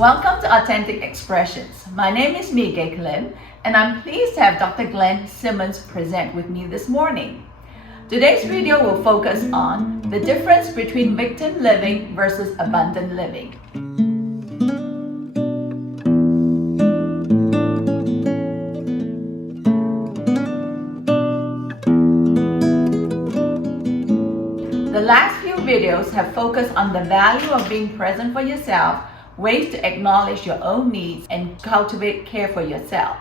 Welcome to Authentic Expressions. My name is Mige Glenn, and I'm pleased to have Dr. Glenn Simmons present with me this morning. Today's video will focus on the difference between victim living versus abundant living. The last few videos have focused on the value of being present for yourself, ways to acknowledge your own needs, and cultivate care for yourself.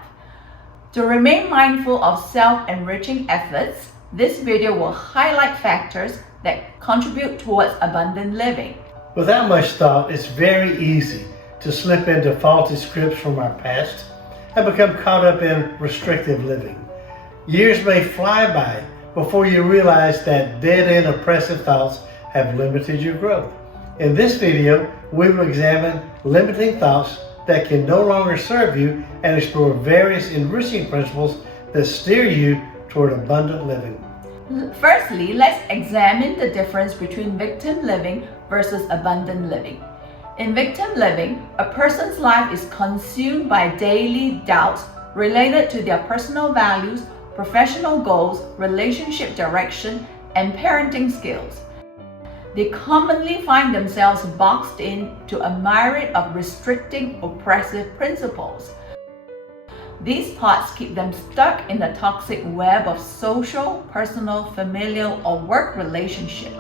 To remain mindful of self-enriching efforts, this video will highlight factors that contribute towards abundant living. Without much thought, it's very easy to slip into faulty scripts from our past and become caught up in restrictive living. Years may fly by before you realize that dead-end oppressive thoughts have limited your growth. In this video, we will examine limiting thoughts that can no longer serve you and explore various enriching principles that steer you toward abundant living. Firstly, let's examine the difference between victim living versus abundant living. In victim living, a person's life is consumed by daily doubts related to their personal values, professional goals, relationship direction, and parenting skills. They commonly find themselves boxed into a myriad of restricting, oppressive principles. These thoughts keep them stuck in the toxic web of social, personal, familial, or work relationships.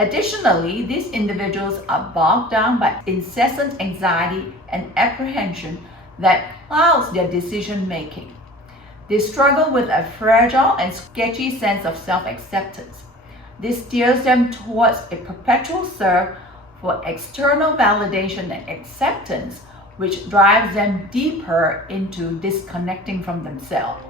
Additionally, these individuals are bogged down by incessant anxiety and apprehension that clouds their decision-making. They struggle with a fragile and sketchy sense of self-acceptance. This steers them towards a perpetual search for external validation and acceptance, which drives them deeper into disconnecting from themselves.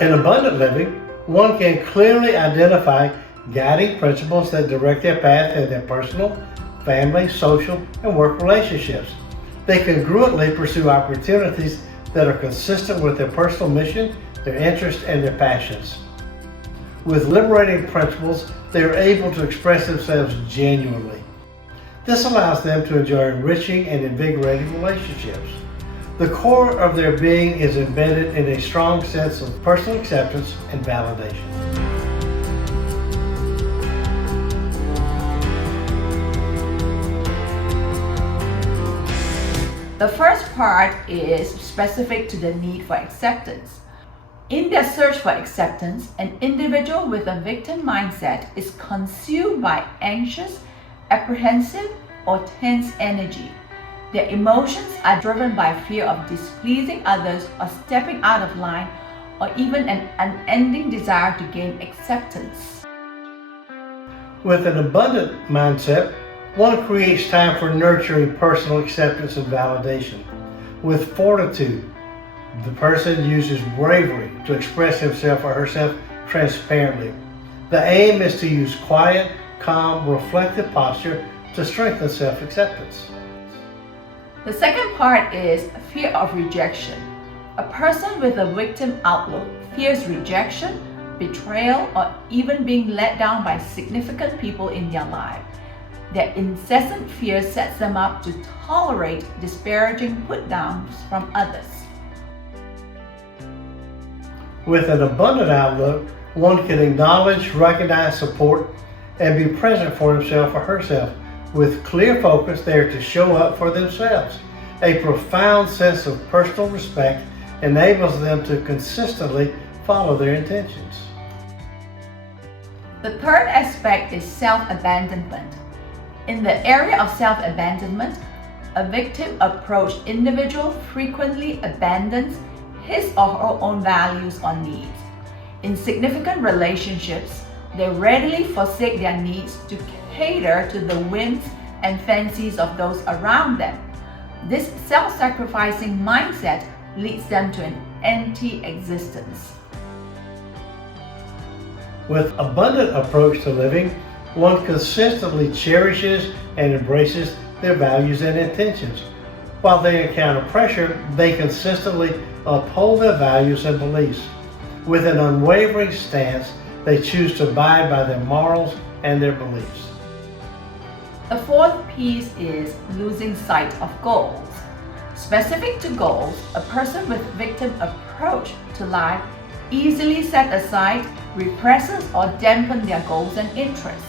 In abundant living, one can clearly identify guiding principles that direct their path in their personal, family, social, and work relationships. They congruently pursue opportunities that are consistent with their personal mission, their interests, and their passions. With liberating principles, they are able to express themselves genuinely. This allows them to enjoy enriching and invigorating relationships. The core of their being is embedded in a strong sense of personal acceptance and validation. The first part is specific to the need for acceptance. In their search for acceptance, an individual with a victim mindset is consumed by anxious, apprehensive, or tense energy. Their emotions are driven by fear of displeasing others or stepping out of line, or even an unending desire to gain acceptance. With an abundant mindset, one creates time for nurturing personal acceptance and validation. With fortitude, the person uses bravery to express himself or herself transparently. The aim is to use quiet, calm, reflective posture to strengthen self-acceptance. The second part is fear of rejection. A person with a victim outlook fears rejection, betrayal, or even being let down by significant people in their life. Their incessant fear sets them up to tolerate disparaging put-downs from others. With an abundant outlook, one can acknowledge, recognize, support, and be present for himself or herself. With clear focus, they are to show up for themselves. A profound sense of personal respect enables them to consistently follow their intentions. The third aspect is self-abandonment. In the area of self-abandonment, a victim approach individual frequently abandons his or her own values or needs. In significant relationships, they readily forsake their needs to cater to the whims and fancies of those around them. This self-sacrificing mindset leads them to an empty existence. With abundant approach to living, one consistently cherishes and embraces their values and intentions. While they encounter pressure, they consistently uphold their values and beliefs. With an unwavering stance, they choose to abide by their morals and their beliefs. The fourth piece is losing sight of goals. Specific to goals, a person with victim approach to life easily set aside, represses, or dampen their goals and interests.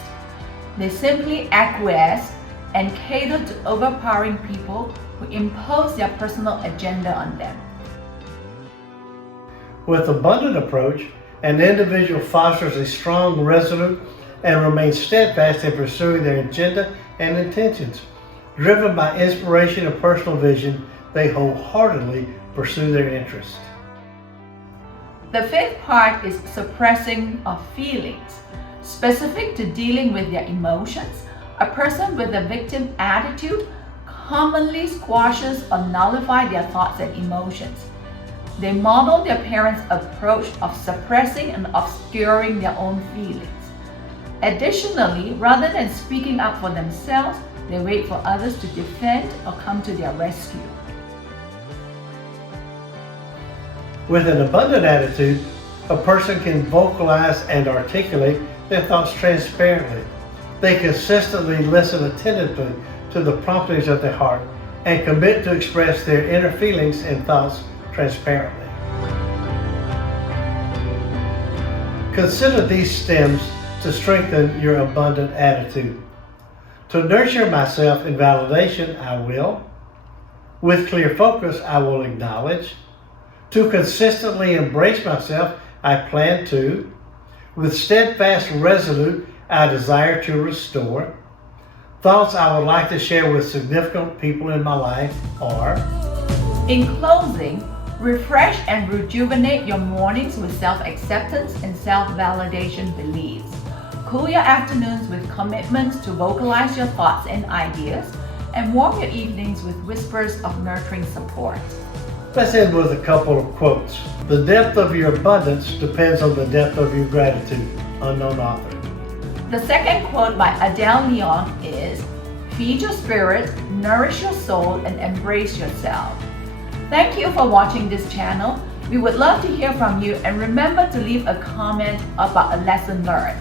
They simply acquiesce and cater to overpowering people who impose their personal agenda on them. With abundant approach, an individual fosters a strong, resolute, and remains steadfast in pursuing their agenda and intentions. Driven by inspiration and personal vision, they wholeheartedly pursue their interests. The fifth part is suppressing of feelings. Specific to dealing with their emotions, a person with a victim attitude commonly squashes or nullifies their thoughts and emotions. They model their parents' approach of suppressing and obscuring their own feelings. Additionally, rather than speaking up for themselves, they wait for others to defend or come to their rescue. With an abundant attitude, a person can vocalize and articulate their thoughts transparently. They consistently listen attentively to the promptings of their heart and commit to express their inner feelings and thoughts transparently. Consider these stems to strengthen your abundant attitude. To nurture myself in validation, I will. With clear focus, I will acknowledge. To consistently embrace myself, I plan to. With steadfast resolute, I desire to restore. Thoughts I would like to share with significant people in my life are. In closing, refresh and rejuvenate your mornings with self-acceptance and self-validation beliefs. Cool your afternoons with commitments to vocalize your thoughts and ideas, and warm your evenings with whispers of nurturing support. Let's end with a couple of quotes. The depth of your abundance depends on the depth of your gratitude. Unknown author. The second quote by Adele Leon is, "Feed your spirit, nourish your soul, and embrace yourself." Thank you for watching this channel. We would love to hear from you, and remember to leave a comment about a lesson learned.